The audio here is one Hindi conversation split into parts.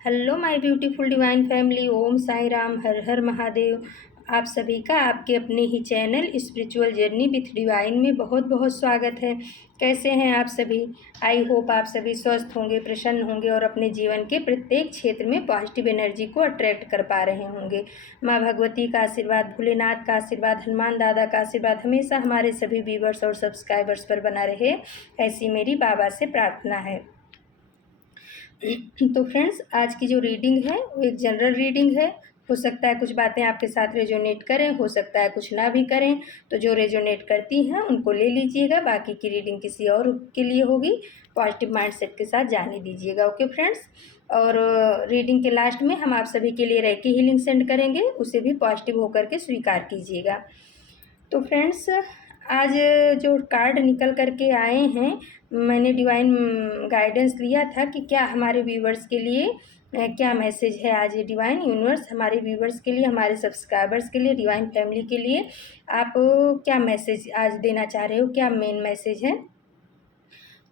Hello my beautiful divine family, Om Sai Ram, हर हर महादेव। आप सभी का आपके अपने ही channel spiritual journey with divine में बहुत बहुत स्वागत है। कैसे हैं आप सभी? आई होप आप सभी स्वस्थ होंगे, प्रसन्न होंगे और अपने जीवन के प्रत्येक क्षेत्र में पॉजिटिव एनर्जी को अट्रैक्ट कर पा रहे होंगे। माँ भगवती का आशीर्वाद, भोलेनाथ का आशीर्वाद, हनुमान दादा का आशीर्वाद हमेशा हमारे सभी व्यूवर्स और सब्सक्राइबर्स पर बना रहे, ऐसी मेरी बाबा से प्रार्थना है। तो फ्रेंड्स, आज की जो रीडिंग है वो एक जनरल रीडिंग है। हो सकता है कुछ बातें आपके साथ रेजोनेट करें, हो सकता है कुछ ना भी करें। तो जो रेजोनेट करती हैं उनको ले लीजिएगा, बाकी की रीडिंग किसी और के लिए होगी। पॉजिटिव माइंडसेट के साथ जाने दीजिएगा। Okay friends. और रीडिंग के लास्ट में हम आप सभी के लिए रेकी हीलिंग सेंड करेंगे, उसे भी पॉजिटिव होकर के स्वीकार कीजिएगा। तो फ्रेंड्स, आज जो कार्ड निकल करके आए हैं, मैंने डिवाइन गाइडेंस लिया था कि क्या हमारे व्यूवर्स के लिए क्या मैसेज है आज। ये डिवाइन यूनिवर्स हमारे व्यूवर्स के लिए, हमारे सब्सक्राइबर्स के लिए, डिवाइन फैमिली के लिए आप क्या मैसेज आज देना चाह रहे हो, क्या मेन मैसेज है।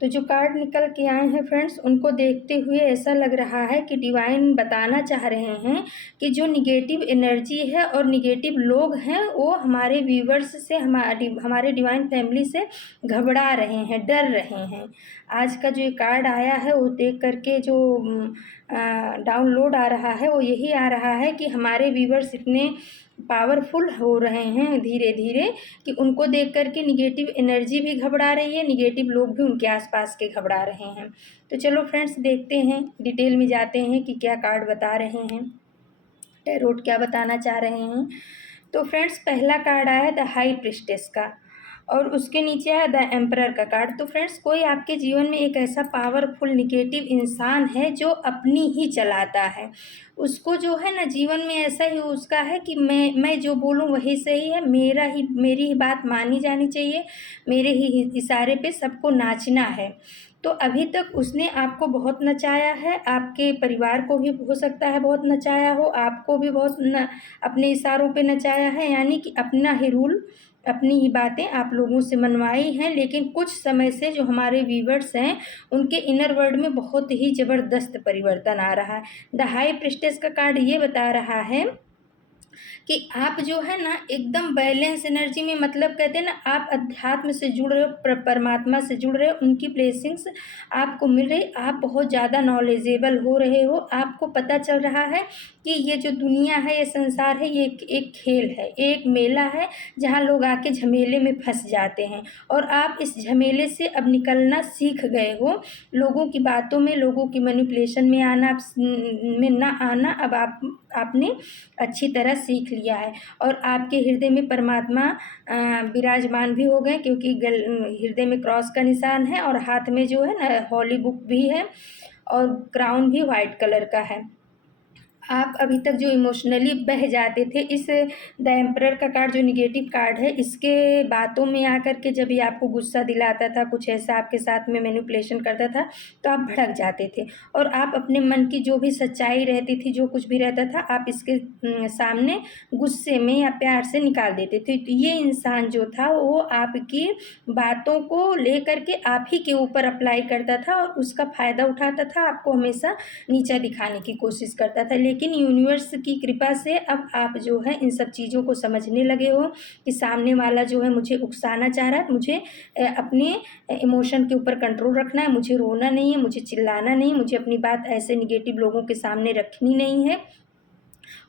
तो जो कार्ड निकल के आए हैं फ्रेंड्स, उनको देखते हुए ऐसा लग रहा है कि डिवाइन बताना चाह रहे हैं कि जो निगेटिव एनर्जी है और निगेटिव लोग हैं वो हमारे व्यूवर्स से, हमारे डिवाइन फैमिली से घबरा रहे हैं, डर रहे हैं। आज का जो ये कार्ड आया है वो देख करके जो डाउनलोड आ रहा है वो यही आ रहा है कि हमारे व्यूवर्स इतने पावरफुल हो रहे हैं धीरे धीरे कि उनको देख करके निगेटिव एनर्जी भी घबरा रही है, निगेटिव लोग भी उनके आसपास के घबरा रहे हैं। तो चलो फ्रेंड्स, देखते हैं, डिटेल में जाते हैं कि क्या कार्ड बता रहे हैं, टैरोट क्या बताना चाह रहे हैं। तो फ्रेंड्स, पहला कार्ड आया द हाई प्रिस्टेस का और उसके नीचे है द एम्परर का कार्ड। तो फ्रेंड्स, कोई आपके जीवन में एक ऐसा पावरफुल निगेटिव इंसान है जो अपनी ही चलाता है। उसको जो है ना, जीवन में ऐसा ही उसका है कि मैं जो बोलूँ वही सही है, मेरी ही बात मानी जानी चाहिए, मेरे ही इशारे पे सबको नाचना है। तो अभी तक उसने आपको बहुत नचाया है, आपके परिवार को भी हो सकता है बहुत नचाया हो, आपको भी बहुत अपने इशारों पे नचाया है, यानी कि अपना ही रूल, अपनी ही बातें आप लोगों से मनवाई हैं। लेकिन कुछ समय से जो हमारे व्यूवर्स हैं उनके इनर वर्ल्ड में बहुत ही ज़बरदस्त परिवर्तन आ रहा है। द हाई प्रिस्टेस का कार्ड ये बता रहा है कि आप जो है ना एकदम बैलेंस एनर्जी में, मतलब कहते हैं ना, आप अध्यात्म से जुड़ रहे हो, परमात्मा से जुड़ रहे हो, उनकी ब्लेसिंग्स आपको मिल रही, आप बहुत ज़्यादा नॉलेजेबल हो रहे हो। आपको पता चल रहा है कि ये जो दुनिया है, ये संसार है, ये एक खेल है, एक मेला है जहाँ लोग आके झमेले में फंस जाते हैं और आप इस झमेले से अब निकलना सीख गए हो। लोगों की बातों में, लोगों की मैनिपुलेशन में ना आना अब आपने अच्छी तरह सीख लिया है और आपके हृदय में परमात्मा विराजमान भी हो गए, क्योंकि हृदय में क्रॉस का निशान है और हाथ में जो है ना हॉली बुक भी है और क्राउन भी वाइट कलर का है। आप अभी तक जो इमोशनली बह जाते थे, इस द एम्परर का कार्ड जो निगेटिव कार्ड है, इसके बातों में आकर के जब ये आपको गुस्सा दिलाता था, कुछ ऐसा आपके साथ में मैनिपुलेशन करता था, तो आप भड़क जाते थे और आप अपने मन की जो भी सच्चाई रहती थी, जो कुछ भी रहता था, आप इसके सामने गुस्से में या प्यार से निकाल देते थे। तो ये इंसान जो था वो आपकी बातों को लेकर के आप ही के ऊपर अप्लाई करता था और उसका फ़ायदा उठाता था, आपको हमेशा नीचा दिखाने की कोशिश करता था। लेकिन यूनिवर्स की कृपा से अब आप जो है इन सब चीज़ों को समझने लगे हो कि सामने वाला जो है मुझे उकसाना चाह रहा है, मुझे अपने इमोशन के ऊपर कंट्रोल रखना है, मुझे रोना नहीं है, मुझे चिल्लाना नहीं, मुझे अपनी बात ऐसे निगेटिव लोगों के सामने रखनी नहीं है।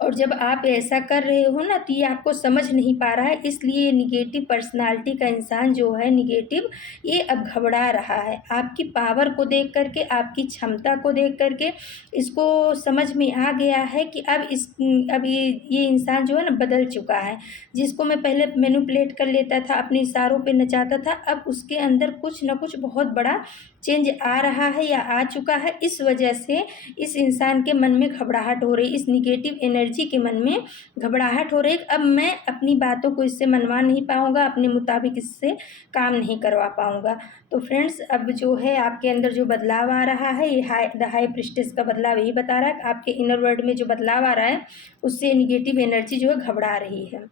और जब आप ऐसा कर रहे हो ना, तो ये आपको समझ नहीं पा रहा है, इसलिए निगेटिव पर्सनालिटी का इंसान जो है निगेटिव, ये अब घबरा रहा है। आपकी पावर को देख करके, आपकी क्षमता को देख करके इसको समझ में आ गया है कि अब ये इंसान जो है ना बदल चुका है। जिसको मैं पहले मैनिपुलेट कर लेता था, अपने इशारों पे नचाता था, अब उसके अंदर कुछ ना कुछ बहुत बड़ा चेंज आ रहा है या आ चुका है। इस वजह से इस इंसान के मन में घबराहट हो रही, इस निगेटिव एनर्जी के मन में घबराहट हो रही। अब मैं अपनी बातों को इससे मनवा नहीं पाऊँगा, अपने मुताबिक इससे काम नहीं करवा पाऊँगा। तो फ्रेंड्स, अब जो है आपके अंदर जो बदलाव आ रहा है, ये द हाई प्रिस्टेस का बदलाव यही बता रहा है कि आपके इनर वर्ल्ड में जो बदलाव आ रहा है उससे निगेटिव एनर्जी जो है घबरा रही है।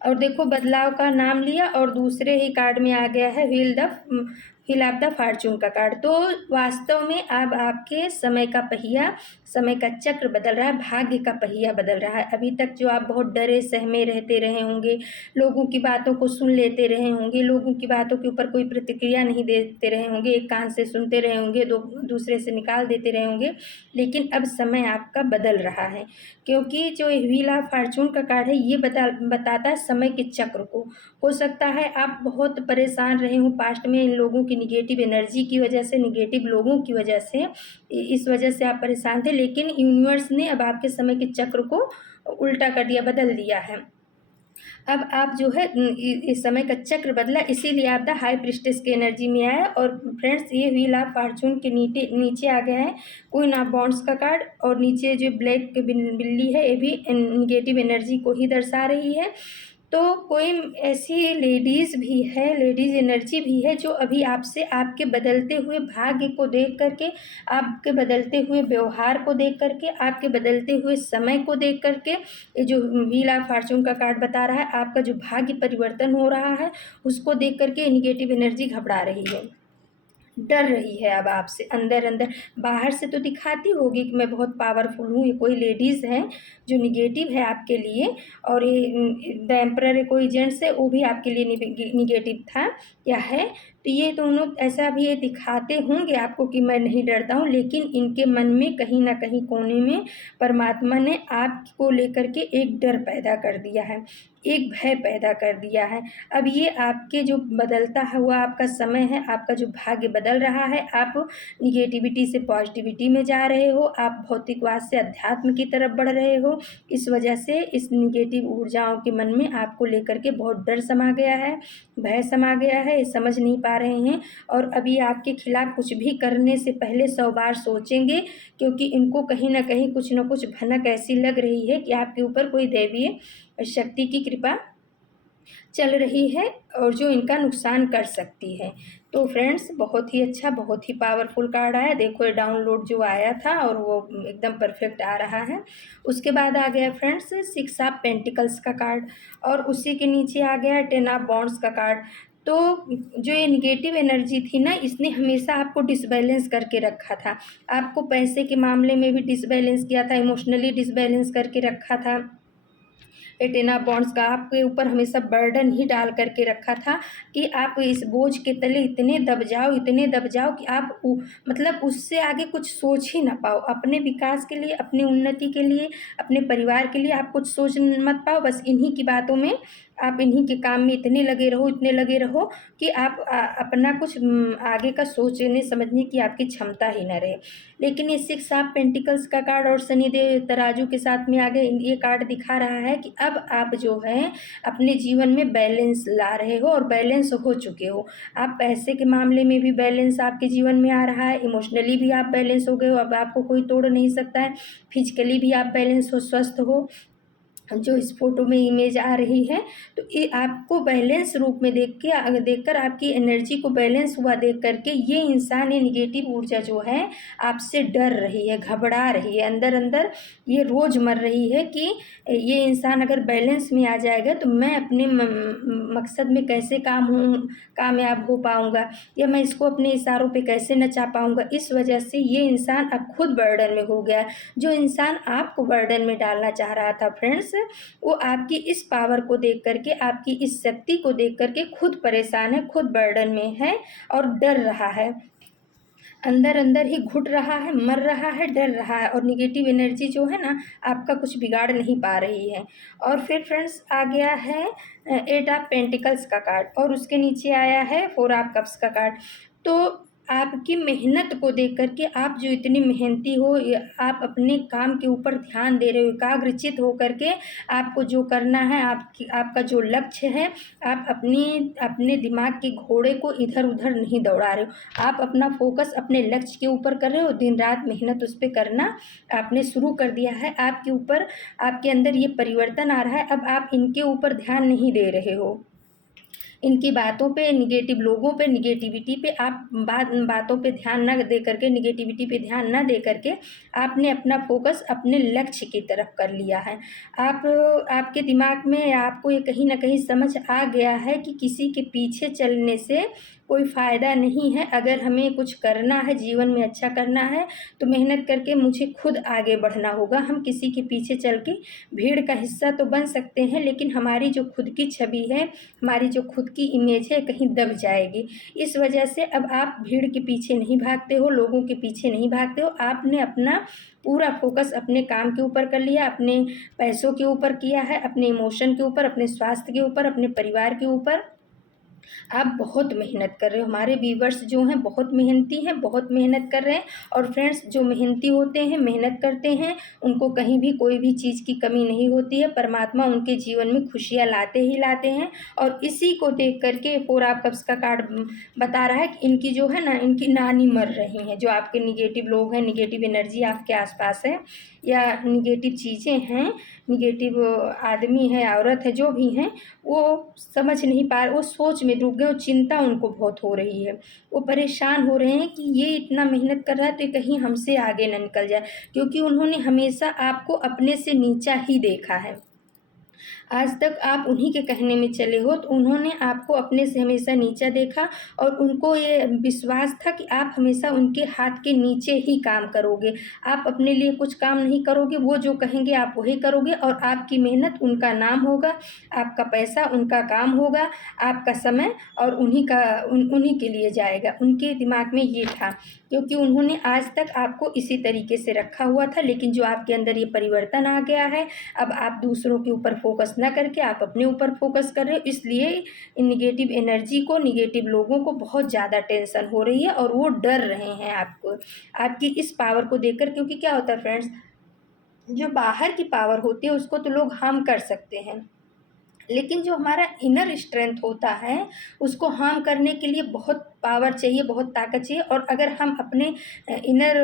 और देखो, बदलाव का नाम लिया और दूसरे ही कार्ड में आ गया है wheel the wheel of the Fortune का कार्ड। तो वास्तव में अब आपके समय का पहिया, समय का चक्र बदल रहा है, भाग्य का पहिया बदल रहा है। अभी तक जो आप बहुत डरे सहमे रहते रहे होंगे, लोगों की बातों को सुन लेते रहे होंगे, लोगों की बातों के ऊपर कोई प्रतिक्रिया नहीं देते रहे होंगे, एक कान से सुनते रहे होंगे, दूसरे से निकाल देते रहे होंगे, लेकिन अब समय आपका बदल रहा है। क्योंकि जो व्हील ऑफ फॉर्चून का कार्ड है ये बताता है समय के चक्र को। हो सकता है आप बहुत परेशान रहे हों पास्ट में इन लोगों की निगेटिव एनर्जी की वजह से, निगेटिव लोगों की वजह से, इस वजह से आप परेशान थे, लेकिन यूनिवर्स ने अब आपके समय के चक्र को उल्टा कर दिया, बदल दिया है। अब आप जो है इस समय का चक्र बदला, इसीलिए आप द हाई प्रिस्टेस की एनर्जी में आए। और फ्रेंड्स ये व्हील ऑफ फॉर्चून के नीचे आ गया है क्वीन ऑफ वॉन्ड्स का कार्ड, और नीचे जो ब्लैक बिल्ली है ये भी निगेटिव एनर्जी को ही दर्शा रही है। तो कोई ऐसी लेडीज़ भी है, लेडीज़ एनर्जी भी है जो अभी आपसे आपके बदलते हुए भाग्य को देख करके, आपके बदलते हुए व्यवहार को देख करके, आपके बदलते हुए समय को देख करके, ये जो व्हील ऑफ फॉर्चून का कार्ड बता रहा है आपका जो भाग्य परिवर्तन हो रहा है उसको देख करके निगेटिव एनर्जी घबरा रही है, डर रही है अब आपसे अंदर अंदर। बाहर से तो दिखाती होगी कि मैं बहुत पावरफुल हूँ, ये कोई लेडीज़ है जो निगेटिव है आपके लिए, और ये द एम्परर है कोई जेंट्स है वो भी आपके लिए निगेटिव था या है। तो ये दोनों ऐसा भी ये दिखाते होंगे आपको कि मैं नहीं डरता हूँ, लेकिन इनके मन में कहीं ना कहीं कोने में परमात्मा ने आपको लेकर के एक डर पैदा कर दिया है, एक भय पैदा कर दिया है। अब ये आपके जो बदलता हुआ आपका समय है, आपका जो भाग्य बदल रहा है, आप निगेटिविटी से पॉजिटिविटी में जा रहे हो, आप भौतिकवाद से अध्यात्म की तरफ बढ़ रहे हो। इस वजह से इस निगेटिव ऊर्जाओं के मन में आपको लेकर के बहुत डर समा गया है, भय समा गया है, ये समझ नहीं पा रहे हैं, और अभी आपके खिलाफ कुछ भी करने से पहले 100 बार सोचेंगे, क्योंकि इनको कहीं ना कहीं कुछ न कुछ भनक ऐसी लग रही है कि आपके ऊपर कोई दैवीय शक्ति की कृपा चल रही है और जो इनका नुकसान कर सकती है। तो फ्रेंड्स बहुत ही अच्छा, बहुत ही पावरफुल कार्ड आया। देखो ये डाउनलोड जो आया था और वो एकदम परफेक्ट आ रहा है। उसके बाद आ गया फ्रेंड्स 6 ऑफ पेंटिकल्स का कार्ड, और उसी के नीचे आ गया 10 ऑफ वॉन्ड्स का कार्ड। तो जो ये निगेटिव एनर्जी थी ना, इसने हमेशा आपको डिसबैलेंस करके रखा था, आपको पैसे के मामले में भी डिसबैलेंस किया था, इमोशनली डिसबैलेंस करके रखा था। 10 ऑफ वॉन्ड्स का आपके ऊपर हमेशा बर्डन ही डाल करके रखा था कि आप इस बोझ के तले इतने दब जाओ, इतने दब जाओ कि आप मतलब उससे आगे कुछ सोच ही ना पाओ। अपने विकास के लिए, अपनी उन्नति के लिए, अपने परिवार के लिए आप कुछ सोच मत पाओ। बस इन्हीं की बातों में, आप इन्हीं के काम में इतने लगे रहो, इतने लगे रहो कि आप अपना कुछ आगे का सोचने समझने की आपकी क्षमता ही न रहे। लेकिन ये 6 ऑफ पेंटिकल्स का कार्ड और शनिदेव तराजू के साथ में आगे ये कार्ड दिखा रहा है कि अब आप जो है अपने जीवन में बैलेंस ला रहे हो और बैलेंस हो चुके हो। आप पैसे के मामले में भी बैलेंस आपके जीवन में आ रहा है, इमोशनली भी आप बैलेंस हो गए हो, अब आपको कोई तोड़ नहीं सकता है, फिजिकली भी आप बैलेंस हो, स्वस्थ हो, जो इस फोटो में इमेज आ रही है। तो ये आपको बैलेंस रूप में देखकर आपकी एनर्जी को बैलेंस हुआ देख करके ये इंसान, ये निगेटिव ऊर्जा जो है आपसे डर रही है, घबरा रही है, अंदर अंदर ये रोज़ मर रही है कि ये इंसान अगर बैलेंस में आ जाएगा तो मैं अपने मकसद में कैसे कामयाब हो पाऊँगा, या मैं इसको अपने इशारों पे कैसे नचा पाऊँगा। इस वजह से ये इंसान अब खुद बर्डन में हो गया। जो इंसान आपको बर्डन में डालना चाह रहा था फ्रेंड्स, वो आपकी इस पावर को देख करके, आपकी इस शक्ति को देख करके खुद परेशान है, खुद बर्डन में है और डर रहा है, अंदर अंदर ही घुट रहा है, मर रहा है, डर रहा है, और निगेटिव एनर्जी जो है ना आपका कुछ बिगाड़ नहीं पा रही है। और फिर फ्रेंड्स आ गया है 8 ऑफ पेंटिकल्स का कार्ड, और उसके नीचे आया है 4 ऑफ कप्स का कार्ड। तो आपकी मेहनत को देख करके, आप जो इतनी मेहनती हो, आप अपने काम के ऊपर ध्यान दे रहे हो, एकाग्रचित हो करके आपको जो करना है, आपका जो लक्ष्य है, आप अपने दिमाग के घोड़े को इधर उधर नहीं दौड़ा रहे हो, आप अपना फोकस अपने लक्ष्य के ऊपर कर रहे हो, दिन रात मेहनत उस पर करना आपने शुरू कर दिया है। आपके ऊपर, आपके अंदर ये परिवर्तन आ रहा है। अब आप इनके ऊपर ध्यान नहीं दे रहे हो, इनकी बातों पे, निगेटिव लोगों पे, निगेटिविटी पे आप बातों पे ध्यान ना दे करके, निगेटिविटी पे ध्यान ना दे करके आपने अपना फोकस अपने लक्ष्य की तरफ कर लिया है। आपके दिमाग में आपको ये कहीं ना कहीं समझ आ गया है कि किसी के पीछे चलने से कोई फ़ायदा नहीं है। अगर हमें कुछ करना है, जीवन में अच्छा करना है, तो मेहनत करके मुझे खुद आगे बढ़ना होगा। हम किसी के पीछे चल के भीड़ का हिस्सा तो बन सकते हैं, लेकिन हमारी जो खुद की छवि है, हमारी जो खुद की इमेज है, कहीं दब जाएगी। इस वजह से अब आप भीड़ के पीछे नहीं भागते हो, लोगों के पीछे नहीं भागते हो। आपने अपना पूरा फ़ोकस अपने काम के ऊपर कर लिया, अपने पैसों के ऊपर किया है, अपने इमोशन के ऊपर, अपने स्वास्थ्य के ऊपर, अपने परिवार के ऊपर। आप बहुत मेहनत कर रहे हो। हमारे व्यूवर्स जो हैं बहुत मेहनती हैं, बहुत मेहनत कर रहे हैं। और फ्रेंड्स, जो मेहनती होते हैं, मेहनत करते हैं, उनको कहीं भी कोई भी चीज़ की कमी नहीं होती है। परमात्मा उनके जीवन में खुशियाँ लाते ही लाते हैं। और इसी को देख कर के 4 ऑफ कप्स का कार्ड बता रहा है कि इनकी जो है ना, इनकी नानी मर रही हैं। जो आपके निगेटिव लोग हैं, निगेटिव एनर्जी आपके आसपास है, या निगेटिव चीज़ें हैं, निगेटिव आदमी है, औरत है, जो भी हैं, वो समझ नहीं पा रहे, वो सोच में डूब गए, वो चिंता उनको बहुत हो रही है। वो परेशान हो रहे हैं कि ये इतना मेहनत कर रहा है, तो ये कहीं हमसे आगे ना निकल जाए, क्योंकि उन्होंने हमेशा आपको अपने से नीचा ही देखा है। आज तक आप उन्हीं के कहने में चले हो, तो उन्होंने आपको अपने से हमेशा नीचा देखा, और उनको ये विश्वास था कि आप हमेशा उनके हाथ के नीचे ही काम करोगे। आप अपने लिए कुछ काम नहीं करोगे, वो जो कहेंगे आप वही करोगे, और आपकी मेहनत उनका नाम होगा, आपका पैसा उनका काम होगा, आपका समय और उन्हीं के लिए जाएगा। उनके दिमाग में ये था, क्योंकि उन्होंने आज तक आपको इसी तरीके से रखा हुआ था। लेकिन जो आपके अंदर ये परिवर्तन आ गया है, अब आप दूसरों के ऊपर फोकस ना करके आप अपने ऊपर फोकस कर रहे हो, इसलिए इन निगेटिव एनर्जी को, निगेटिव लोगों को बहुत ज़्यादा टेंशन हो रही है, और वो डर रहे हैं आपको, आपकी इस पावर को देखकर। क्योंकि क्या होता है फ्रेंड्स, जो बाहर की पावर होती है उसको तो लोग हार्म कर सकते हैं, लेकिन जो हमारा इनर स्ट्रेंथ होता है, उसको हार्म करने के लिए बहुत पावर चाहिए, बहुत ताकत चाहिए। और अगर हम अपने इनर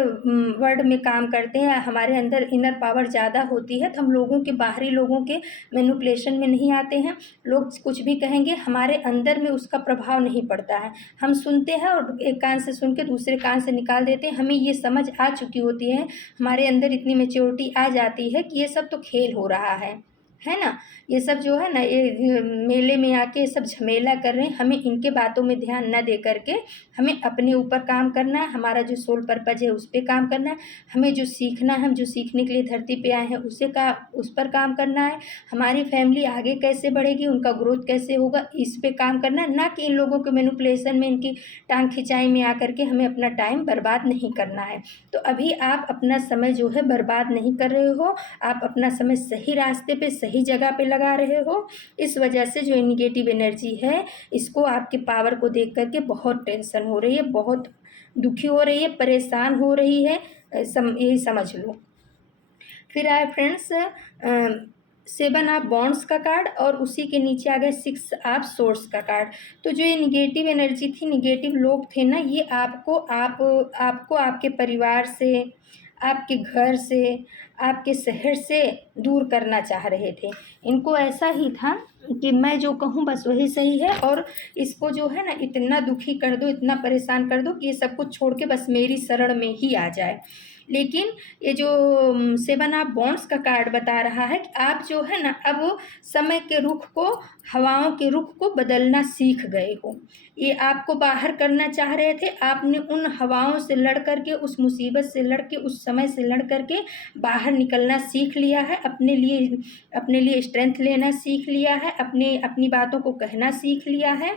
वर्ल्ड में काम करते हैं, हमारे अंदर इनर पावर ज़्यादा होती है, तो हम लोगों के, बाहरी लोगों के मैनिपुलेशन में नहीं आते हैं। लोग कुछ भी कहेंगे, हमारे अंदर में उसका प्रभाव नहीं पड़ता है। हम सुनते हैं और एक कान से सुन के दूसरे कान से निकाल देते हैं। हमें ये समझ आ चुकी होती है, हमारे अंदर इतनी मैच्योरिटी आ जाती है कि ये सब तो खेल हो रहा है ना। ये सब जो है ना, ये मेले में आके ये सब झमेला कर रहे हैं। हमें इनके बातों में ध्यान न दे करके हमें अपने ऊपर काम करना है। हमारा जो सोल पर्पज है उस पर काम करना है। हमें जो सीखना है, हम जो सीखने के लिए धरती पे आए हैं, उस पर काम करना है। हमारी फैमिली आगे कैसे बढ़ेगी, उनका ग्रोथ कैसे होगा, इस पे काम करना है। ना कि इन लोगों के मैनिपुलेशन में, इनकी टांग खिंचाई में आकर के हमें अपना टाइम बर्बाद नहीं करना है। तो अभी आप अपना समय जो है बर्बाद नहीं कर रहे हो, आप अपना समय सही रास्ते पे, सही जगह पे लगा रहे हो। इस वजह से जो निगेटिव एनर्जी है, इसको, आपके पावर को देख करके बहुत टेंशन हो रही है, बहुत दुखी हो रही है, परेशान हो रही है, यही समझ लो। फिर आए फ्रेंड्स 7 ऑफ बॉन्ड्स का कार्ड, और उसी के नीचे आ गए 6 ऑफ सोर्स का कार्ड। तो जो ये निगेटिव एनर्जी थी, निगेटिव लोग थे ना, ये आपको आपके परिवार से, आपके घर से, आपके शहर से दूर करना चाह रहे थे। इनको ऐसा ही था कि मैं जो कहूँ बस वही सही है, और इसको जो है ना इतना दुखी कर दो, इतना परेशान कर दो कि ये सब कुछ छोड़ के बस मेरी शरण में ही आ जाए। लेकिन ये जो 7 ऑफ बॉन्ड्स का कार्ड बता रहा है कि आप जो है ना, अब समय के रुख को, हवाओं के रुख को बदलना सीख गए हो। ये आपको बाहर करना चाह रहे थे, आपने उन हवाओं से लड़ करके, उस मुसीबत से लड़ के, उस समय से लड़ करके बाहर निकलना सीख लिया है। अपने लिए स्ट्रेंथ लेना सीख लिया है, अपनी बातों को कहना सीख लिया है।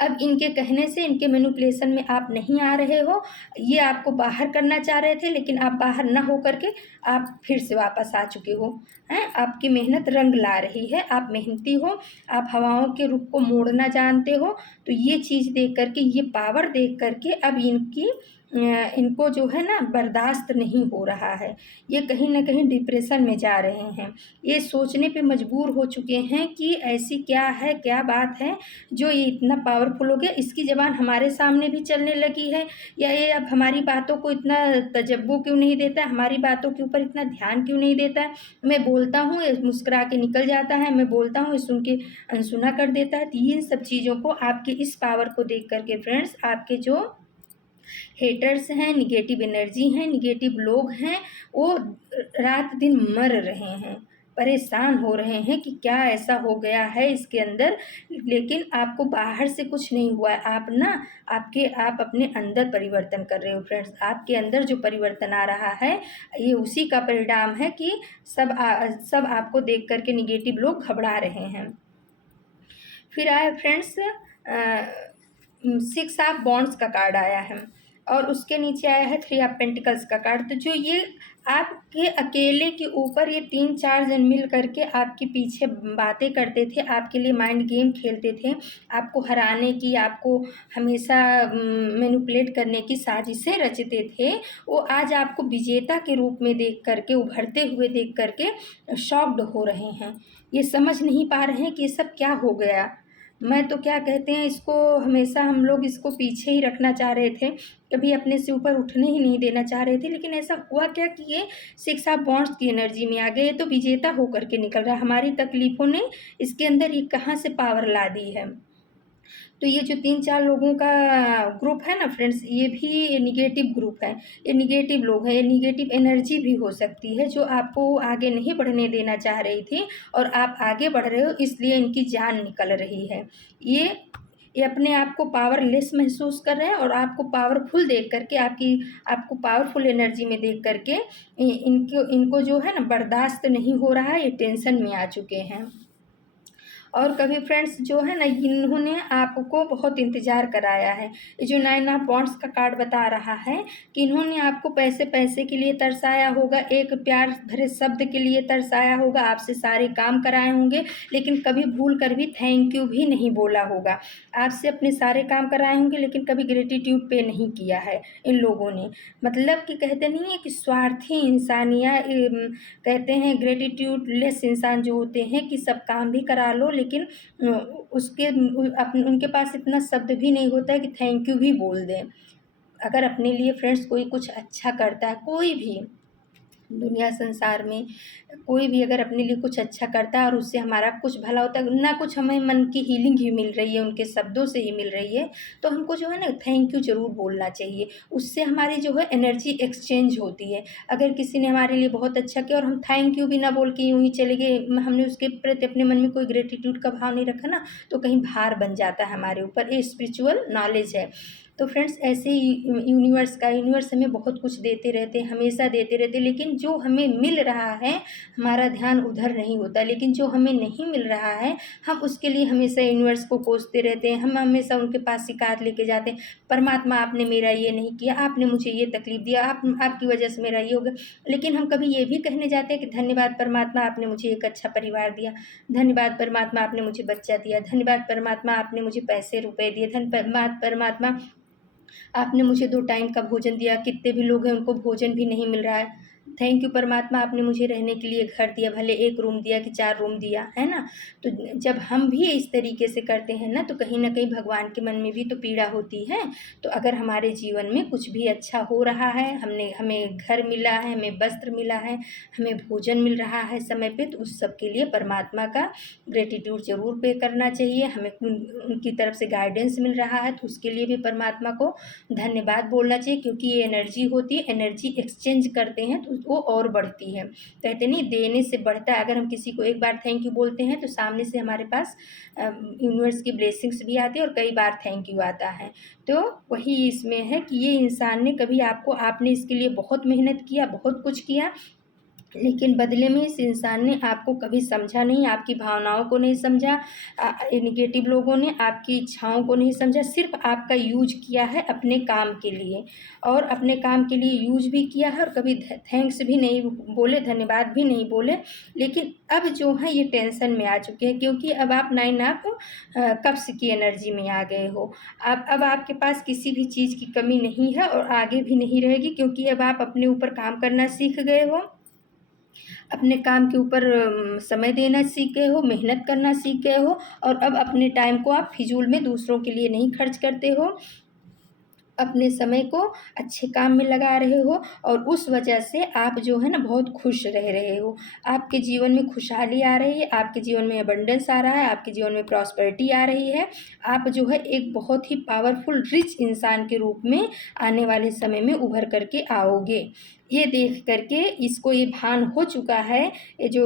अब इनके कहने से, इनके मैनिपुलेशन में आप नहीं आ रहे हो। ये आपको बाहर करना चाह रहे थे, लेकिन आप बाहर ना हो करके आप फिर से वापस आ चुके हो हैं। आपकी मेहनत रंग ला रही है, आप मेहनती हो, आप हवाओं के रुख को मोड़ना जानते हो। तो ये चीज़ देख करके, ये पावर देख करके अब इनको जो है ना बर्दाश्त नहीं हो रहा है। ये कहीं ना कहीं डिप्रेशन में जा रहे हैं। ये सोचने पे मजबूर हो चुके हैं कि ऐसी क्या है, क्या बात है जो ये इतना पावरफुल हो गया। इसकी ज़बान हमारे सामने भी चलने लगी है, या ये अब हमारी बातों को इतना तजब्बो क्यों नहीं देता है, हमारी बातों के ऊपर इतना ध्यान क्यों नहीं देता है। मैं बोलता हूँ ये मुस्कुरा के निकल जाता है, मैं बोलता हूँ ये सुन के अनसुना कर देता है। तो इन सब चीज़ों को, आपकी इस पावर को देख करके फ्रेंड्स, आपके जो हेटर्स हैं, निगेटिव एनर्जी हैं, निगेटिव लोग हैं, वो रात दिन मर रहे हैं, परेशान हो रहे हैं कि क्या ऐसा हो गया है इसके अंदर, लेकिन आपको बाहर से कुछ नहीं हुआ है। आप अपने अंदर परिवर्तन कर रहे हो फ्रेंड्स। आपके अंदर जो परिवर्तन आ रहा है ये उसी का परिणाम है कि सब आपको देख कर के निगेटिव लोग घबरा रहे हैं। फिर आया फ्रेंड्स 6 ऑफ बॉन्ड्स का कार्ड आया है और उसके नीचे आया है 3 ऑफ पेंटिकल्स का कार्ड। तो जो ये आपके अकेले के ऊपर ये 3-4 जन मिल करके आपके पीछे बातें करते थे, आपके लिए माइंड गेम खेलते थे, आपको हराने की, आपको हमेशा मैनिपुलेट करने की साजिशें रचते थे, वो आज आपको विजेता के रूप में देख करके, उभरते हुए देख करके शॉक्ड हो रहे हैं। ये समझ नहीं पा रहे हैं कि ये सब क्या हो गया। मैं तो क्या कहते हैं, इसको हमेशा हम लोग इसको पीछे ही रखना चाह रहे थे, कभी अपने से ऊपर उठने ही नहीं देना चाह रहे थे, लेकिन ऐसा हुआ क्या कि ये 6 ऑफ बॉन्ड्स की एनर्जी में आ गए। ये तो विजेता होकर के निकल रहा है। हमारी तकलीफ़ों ने इसके अंदर ये कहाँ से पावर ला दी है। तो ये जो 3-4 लोगों का ग्रुप है ना फ्रेंड्स, ये भी निगेटिव ग्रुप है, ये निगेटिव लोग हैं, ये निगेटिव एनर्जी भी हो सकती है जो आपको आगे नहीं बढ़ने देना चाह रही थी और आप आगे बढ़ रहे हो, इसलिए इनकी जान निकल रही है। ये अपने आप को पावरलेस महसूस कर रहे हैं और आपको पावरफुल देख करके, आपको पावरफुल एनर्जी में देख करके इनको जो है ना बर्दाश्त नहीं हो रहा है, ये टेंशन में आ चुके हैं। और कभी फ्रेंड्स जो है ना, इन्होंने आपको बहुत इंतज़ार कराया है। ये जो 9 ऑफ वॉन्ड्स का कार्ड बता रहा है कि इन्होंने आपको पैसे के लिए तरसाया होगा, एक प्यार भरे शब्द के लिए तरसाया होगा, आपसे सारे काम कराए होंगे, लेकिन कभी भूल कर भी थैंक यू भी नहीं बोला होगा। आपसे अपने सारे काम कराए होंगे, लेकिन कभी ग्रेटिट्यूड पे नहीं किया है इन लोगों ने। मतलब कि कहते नहीं है कि स्वार्थी इंसान, या कहते हैं ग्रेटिट्यूडलेस इंसान जो होते हैं कि सब काम भी करा लो, लेकिन उनके पास इतना शब्द भी नहीं होता है कि थैंक यू भी बोल दें। अगर अपने लिए फ्रेंड्स कोई कुछ अच्छा करता है, कोई भी दुनिया संसार में कोई भी अगर अपने लिए कुछ अच्छा करता है और उससे हमारा कुछ भला होता है, ना कुछ हमें मन की हीलिंग ही मिल रही है, उनके शब्दों से ही मिल रही है, तो हमको जो है ना थैंक यू ज़रूर बोलना चाहिए। उससे हमारी जो है एनर्जी एक्सचेंज होती है। अगर किसी ने हमारे लिए बहुत अच्छा किया और हम थैंक यू भी ना बोल के यूँ ही चले गए, हमने उसके प्रति अपने मन में कोई ग्रेटिट्यूड का भाव नहीं रखा ना, तो कहीं भार बन जाता है हमारे ऊपर। ये स्पिरिचुअल नॉलेज है। तो फ्रेंड्स ऐसे ही यूनिवर्स हमें बहुत कुछ देते रहते हैं, हमेशा देते रहते हैं, लेकिन जो हमें मिल रहा है हमारा ध्यान उधर नहीं होता। लेकिन जो हमें नहीं मिल रहा है हम उसके लिए हमेशा यूनिवर्स को कोसते रहते हैं, हम हमेशा उनके पास शिकायत लेके जाते हैं, परमात्मा आपने मेरा ये नहीं किया, आपने मुझे ये तकलीफ़ दिया, आपकी वजह से मेरा ये हो गया। लेकिन हम कभी ये भी कहने जाते हैं कि धन्यवाद परमात्मा, आपने मुझे एक अच्छा परिवार दिया, धन्यवाद परमात्मा आपने मुझे बच्चा दिया, धन्यवाद परमात्मा आपने मुझे पैसे रुपए दिए, धन्यवाद परमात्मा आपने मुझे 2 टाइम का भोजन दिया। कितने भी लोग हैं उनको भोजन भी नहीं मिल रहा है। थैंक यू परमात्मा, आपने मुझे रहने के लिए घर दिया, भले 1 रूम दिया कि 4 रूम दिया, है ना? तो जब हम भी इस तरीके से करते हैं ना, तो कहीं न कहीं भगवान के मन में भी तो पीड़ा होती है। तो अगर हमारे जीवन में कुछ भी अच्छा हो रहा है, हमें घर मिला है, हमें वस्त्र मिला है, हमें भोजन मिल रहा है समय पे, तो उस सब के लिए परमात्मा का ग्रेटिट्यूड ज़रूर पे करना चाहिए। हमें उनकी तरफ से गाइडेंस मिल रहा है, तो उसके लिए भी परमात्मा को धन्यवाद बोलना चाहिए, क्योंकि ये एनर्जी होती है, एनर्जी एक्सचेंज करते हैं तो वो और बढ़ती है। कहते नहीं, देने से बढ़ता है। अगर हम किसी को एक बार थैंक यू बोलते हैं तो सामने से हमारे पास यूनिवर्स की ब्लेसिंग्स भी आती है और कई बार थैंक यू आता है। तो वही इसमें है कि ये इंसान ने कभी आपने इसके लिए बहुत मेहनत किया, बहुत कुछ किया, लेकिन बदले में इस इंसान ने आपको कभी समझा नहीं, आपकी भावनाओं को नहीं समझा। नेगेटिव लोगों ने आपकी इच्छाओं को नहीं समझा, सिर्फ आपका यूज किया है अपने काम के लिए, और अपने काम के लिए यूज भी किया है और कभी थैंक्स भी नहीं बोले, धन्यवाद भी नहीं बोले। लेकिन अब जो है ये टेंशन में आ चुके हैं, क्योंकि अब आप 9 ऑफ कप्स की एनर्जी में आ गए हो। अब आपके पास किसी भी चीज़ की कमी नहीं है और आगे भी नहीं रहेगी, क्योंकि अब आप अपने ऊपर काम करना सीख गए हो, अपने काम के ऊपर समय देना सीख गए हो, मेहनत करना सीख गए हो, और अब अपने टाइम को आप फिजूल में दूसरों के लिए नहीं खर्च करते हो, अपने समय को अच्छे काम में लगा रहे हो, और उस वजह से आप जो है ना बहुत खुश रह रहे हो। आपके जीवन में खुशहाली आ रही है, आपके जीवन में अबंडेंस आ रहा है, आपके जीवन में प्रॉस्पेरिटी आ रही है। आप जो है एक बहुत ही पावरफुल रिच इंसान के रूप में आने वाले समय में उभर करके आओगे। ये देख करके इसको ये भान हो चुका है, ये जो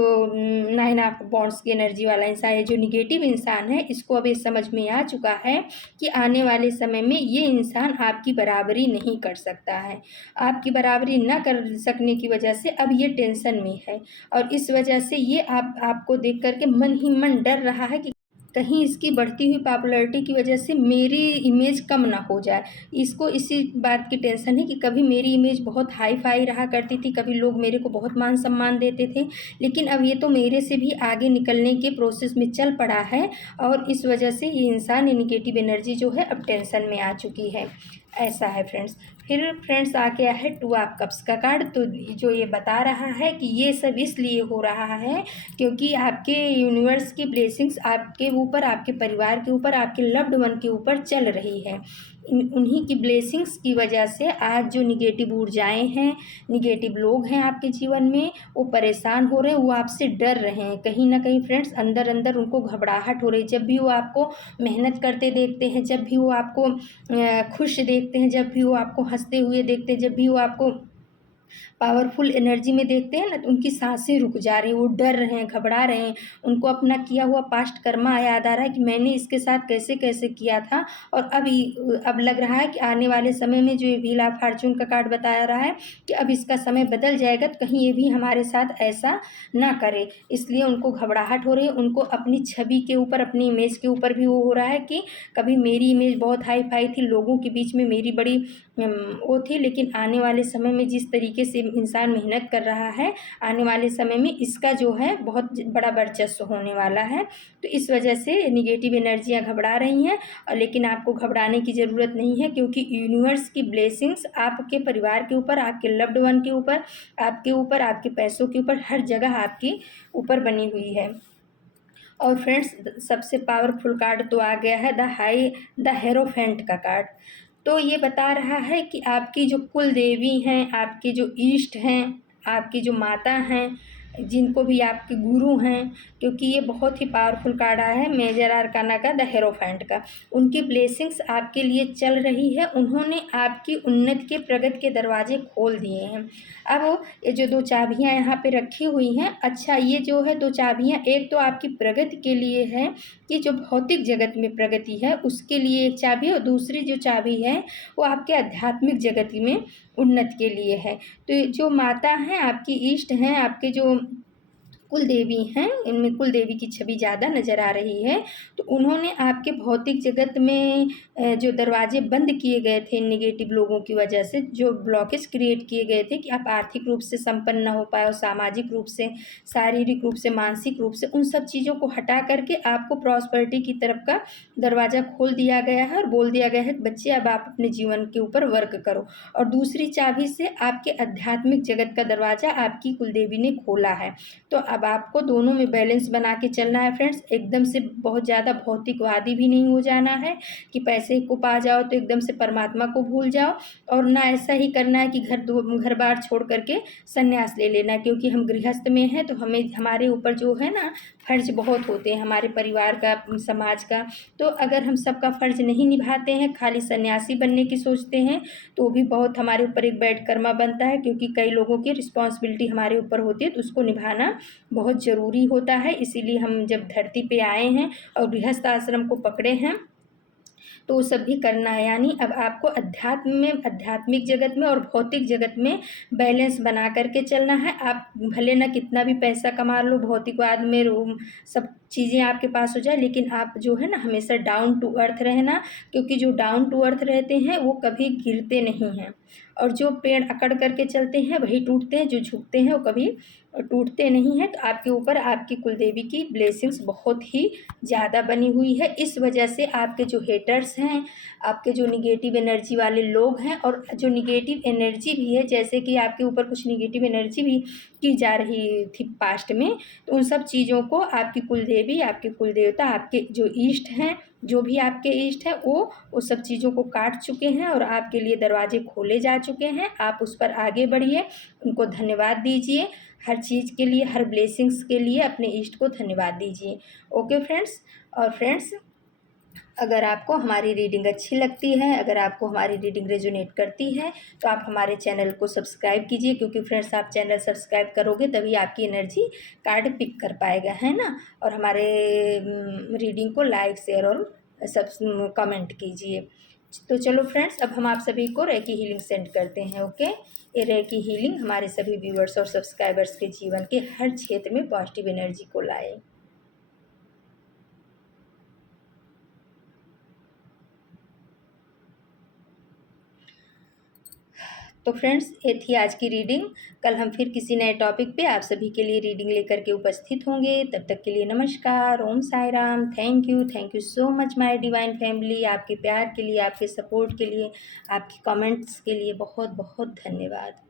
9 ऑफ वॉन्ड्स की एनर्जी वाला इंसान है, जो निगेटिव इंसान है, इसको अब ये समझ में आ चुका है कि आने वाले समय में ये इंसान आपकी बराबरी नहीं कर सकता है। आपकी बराबरी ना कर सकने की वजह से अब ये टेंशन में है, और इस वजह से ये आपको देख करके मन ही मन डर रहा है कि कहीं इसकी बढ़ती हुई पॉपुलैरिटी की वजह से मेरी इमेज कम ना हो जाए। इसको इसी बात की टेंशन है कि कभी मेरी इमेज बहुत हाई फाई रहा करती थी, कभी लोग मेरे को बहुत मान सम्मान देते थे, लेकिन अब ये तो मेरे से भी आगे निकलने के प्रोसेस में चल पड़ा है, और इस वजह से ये इंसान, ये निगेटिव एनर्जी जो है अब टेंशन में आ चुकी है। ऐसा है फ्रेंड्स। फिर फ्रेंड्स आ गया है 2 ऑफ कप्स का कार्ड। तो जो ये बता रहा है कि ये सब इसलिए हो रहा है क्योंकि आपके यूनिवर्स की ब्लेसिंग्स आपके ऊपर, आपके परिवार के ऊपर, आपके लव्ड वन के ऊपर चल रही है। उन्हीं की ब्लेसिंग्स की वजह से आज जो निगेटिव ऊर्जाएं हैं, निगेटिव लोग हैं आपके जीवन में, वो परेशान हो रहे हैं, वो आपसे डर रहे हैं। कहीं ना कहीं फ्रेंड्स अंदर अंदर उनको घबराहट हो रही है। जब भी वो आपको मेहनत करते देखते हैं, जब भी वो आपको खुश देखते हैं, जब भी वो आपको हंसते हुए देखते हैं, जब भी वो आपको पावरफुल एनर्जी में देखते हैं ना, तो उनकी सांसें रुक जा रही हैं, वो डर रहे हैं, घबरा रहे हैं। उनको अपना किया हुआ पास्ट कर्मा याद आ रहा है कि मैंने इसके साथ कैसे कैसे किया था, और अब लग रहा है कि आने वाले समय में जो ये व्हील ऑफ फॉर्चून का कार्ड बता रहा है कि अब इसका समय बदल जाएगा, तो कहीं ये भी हमारे साथ ऐसा ना करे। इसलिए उनको घबराहट हो रही है। उनको अपनी छवि के ऊपर, अपनी इमेज के ऊपर भी वो हो रहा है कि कभी मेरी इमेज बहुत हाई फाई थी, लोगों के बीच में मेरी बड़ी वो थी, लेकिन आने वाले समय में जिस तरीके से इंसान मेहनत कर रहा है, आने वाले समय में इसका जो है बहुत बड़ा वर्चस्व होने वाला है। तो इस वजह से निगेटिव एनर्जियाँ घबरा रही हैं, और लेकिन आपको घबराने की ज़रूरत नहीं है, क्योंकि यूनिवर्स की ब्लेसिंग्स आपके परिवार के ऊपर, आपके लव्ड वन के ऊपर, आपके ऊपर, आपके पैसों के ऊपर, हर जगह आपके ऊपर बनी हुई है। और फ्रेंड्स सबसे पावरफुल कार्ड तो आ गया है द हेरोफेंट का कार्ड। तो ये बता रहा है कि आपकी जो कुल देवी हैं, आपके जो ईष्ट हैं, आपकी जो माता हैं, जिनको भी आपके गुरु हैं, क्योंकि ये बहुत ही पावरफुल कार्ड आया है मेजर आर्काना का, द हेरोफेंट का। उनकी ब्लेसिंग्स आपके लिए चल रही है। उन्होंने आपकी उन्नति के, प्रगति के दरवाजे खोल दिए हैं। अब ये जो 2 चाबियाँ यहाँ पे रखी हुई हैं, अच्छा ये जो है 2 चाबियाँ, एक तो आपकी प्रगति के लिए है कि जो भौतिक जगत में प्रगति है उसके लिए एक चाबी है, और दूसरी जो चाबी है वो आपके आध्यात्मिक जगत में उन्नति के लिए है। तो जो माता हैं, आपकी इष्ट हैं, आपके जो कुल देवी हैं, इनमें कुल देवी की छवि ज़्यादा नज़र आ रही है। तो उन्होंने आपके भौतिक जगत में जो दरवाजे बंद किए गए थे नेगेटिव लोगों की वजह से, जो ब्लॉकेज क्रिएट किए गए थे कि आप आर्थिक रूप से संपन्न ना हो पाए, और सामाजिक रूप से, शारीरिक रूप से, मानसिक रूप से, उन सब चीज़ों को हटा करके आपको प्रॉस्पेरिटी की तरफ का दरवाज़ा खोल दिया गया है, और बोल दिया गया है कि बच्चे अब आप अपने जीवन के ऊपर वर्क करो। और दूसरी चाबी से आपके आध्यात्मिक जगत का दरवाज़ा आपकी कुलदेवी ने खोला है। तो अब आपको दोनों में बैलेंस बना के चलना है फ्रेंड्स। एकदम से बहुत ज़्यादा भौतिकवादी भी नहीं हो जाना है कि पैसे को पा जाओ तो एकदम से परमात्मा को भूल जाओ, और ना ऐसा ही करना है कि घर बार छोड़ करके संन्यास ले लेना, क्योंकि हम गृहस्थ में हैं तो हमें, हमारे ऊपर जो है ना फ़र्ज बहुत होते हैं, हमारे परिवार का, समाज का। तो अगर हम सबका फ़र्ज नहीं निभाते हैं, खाली सन्यासी बनने की सोचते हैं, तो भी बहुत हमारे ऊपर एक बैड कर्मा बनता है, क्योंकि कई लोगों की रिस्पॉन्सिबिलिटी हमारे ऊपर होती है, तो उसको निभाना बहुत ज़रूरी होता है। इसीलिए हम जब धरती पे आए हैं और गृहस्थ आश्रम को पकड़े हैं, तो वो सब भी करना है। यानी अब आपको अध्यात्म में, आध्यात्मिक जगत में और भौतिक जगत में बैलेंस बना करके चलना है। आप भले ना कितना भी पैसा कमा लो, भौतिकवाद में सब चीज़ें आपके पास हो जाए, लेकिन आप जो है ना हमेशा डाउन टू अर्थ रहना, क्योंकि जो डाउन टू अर्थ रहते हैं वो कभी गिरते नहीं हैं, और जो पेड़ अकड़ करके चलते हैं वही टूटते हैं, जो झुकते हैं वो कभी टूटते नहीं हैं। तो आपके ऊपर आपकी कुलदेवी की ब्लेसिंग्स बहुत ही ज़्यादा बनी हुई है। इस वजह से आपके जो हेटर्स हैं, आपके जो निगेटिव एनर्जी वाले लोग हैं, और जो निगेटिव एनर्जी भी है, जैसे कि आपके ऊपर कुछ निगेटिव एनर्जी भी की जा रही थी पास्ट में, तो उन सब चीज़ों को आपकी कुलदेवी, आपके कुलदेवता, आपके जो ईष्ट हैं, जो भी आपके ईष्ट हैं, वो सब चीज़ों को काट चुके हैं और आपके लिए दरवाजे खोले जा चुके हैं। आप उस पर आगे बढ़िए, उनको धन्यवाद दीजिए, हर चीज़ के लिए, हर ब्लेसिंग्स के लिए अपने ईष्ट को धन्यवाद दीजिए। Okay friends. और फ्रेंड्स अगर आपको हमारी रीडिंग अच्छी लगती है, अगर आपको हमारी रीडिंग रेजोनेट करती है, तो आप हमारे चैनल को सब्सक्राइब कीजिए, क्योंकि फ्रेंड्स आप चैनल सब्सक्राइब करोगे तभी आपकी एनर्जी कार्ड पिक कर पाएगा, है ना। और हमारे रीडिंग को लाइक, शेयर और सब कमेंट कीजिए। तो चलो फ्रेंड्स, अब हम आप सभी को रेकी हीलिंग सेंड करते हैं। ओके, ये रेकी हीलिंग हमारे सभी व्यूअर्स और सब्सक्राइबर्स के जीवन के हर क्षेत्र में पॉजिटिव एनर्जी को लाए। तो फ्रेंड्स, ये थी आज की रीडिंग। कल हम फिर किसी नए टॉपिक पे आप सभी के लिए रीडिंग लेकर के उपस्थित होंगे। तब तक के लिए नमस्कार, Om Sai Ram. Thank you so much my divine family. आपके प्यार के लिए, आपके सपोर्ट के लिए, आपके कमेंट्स के लिए बहुत बहुत धन्यवाद।